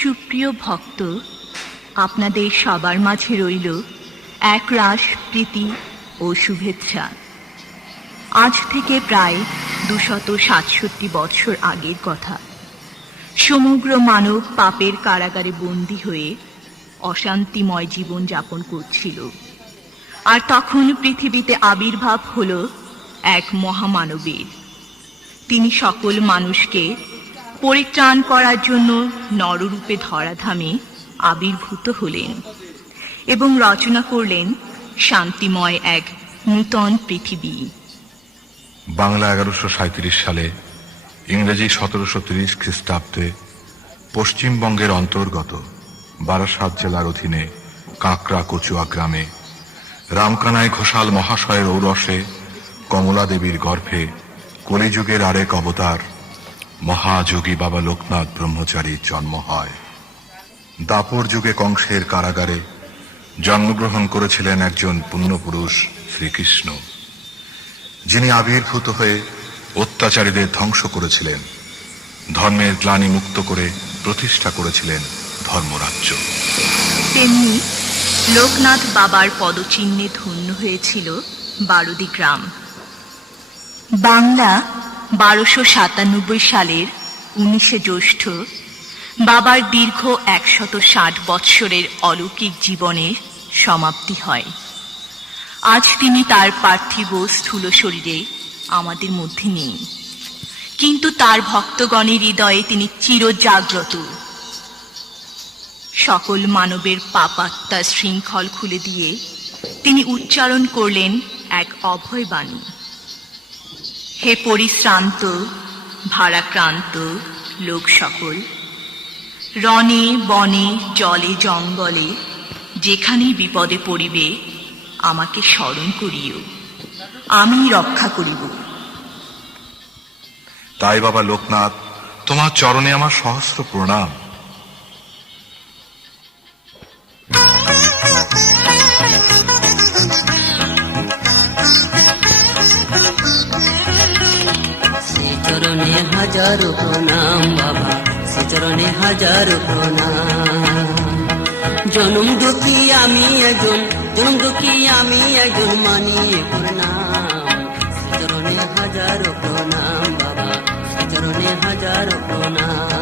সুপ্রিয় ভক্ত, আপনাদের সবার মাঝে রইল এক রাশ প্রীতি ও শুভেচ্ছা। আজ থেকে প্রায় 267 বছর আগের কথা। সমগ্র মানব পাপের কারাগারে বন্দী হয়ে অশান্তিময় জীবন যাপন করছিল। আর তখন পৃথিবীতে আবির্ভাব হল এক মহামানবের। তিনি সকল মানুষকে পরিত্রাণ করার জন্য নররূপে ধরাধামে আবির্ভূত হলেন এবং রচনা করলেন শান্তিময় এক নূতন পৃথিবী। বাংলা 1137 সালে, ইংরেজি 1730 খ্রিস্টাব্দে পশ্চিমবঙ্গের অন্তর্গত বারাসাত জেলার অধীনে কাঁকড়া কচুয়া গ্রামে রামকানাই ঘোষাল মহাশয়ের ঔরসে কমলা দেবীর গর্ভে কলিযুগের আরেক অবতার মহাযোগী বাবা লোকনাথ ব্রহ্মচারীর জন্ম হয়। দাপর যুগে কংসের কারাগারে জন্মগ্রহণ করেছিলেন একজন পুণ্যপুরুষ শ্রীকৃষ্ণ, যিনি আবির্ভূত হয়ে অত্যাচারীদের ধ্বংস করেছিলেন, ধর্মের গ্লানি মুক্ত করে প্রতিষ্ঠা করেছিলেন ধর্মরাজ্য। তেমনি লোকনাথ বাবার পদচিহ্নে ধন্য হয়েছিল বারুদি গ্রাম। বাংলা 1297 সালের 19শে জ্যৈষ্ঠ বাবার দীর্ঘ 160 বৎসরের অলৌকিক জীবনের সমাপ্তি হয়। আজ তিনি তার পার্থিব স্থূল শরীরে আমাদের মধ্যে নেই, কিন্তু তার ভক্তগণের হৃদয়ে তিনি চিরজাগ্রত। সকল মানবের পাপাত্মার শৃঙ্খল খুলে দিয়ে তিনি উচ্চারণ করলেন এক অভয় বাণী। হে পরিশ্রান্ত ভারাক্রান্ত লোক সকল, রণে বনে জলে জঙ্গলে যেখানেই বিপদে পড়িবে আমাকে স্মরণ করিও, আমি রক্ষা করিব। তাই বাবা লোকনাথ, তোমার চরণে আমার সহস্র প্রণাম। চরণে হাজারো প্রণাম বাবা, সে চরণে হাজারো প্রণাম। জনম দুঃখী আমি একজন মানিয়ে প্রণাম। সে চরণে হাজারো প্রণাম বাবা, সে চরণে হাজারো প্রণাম।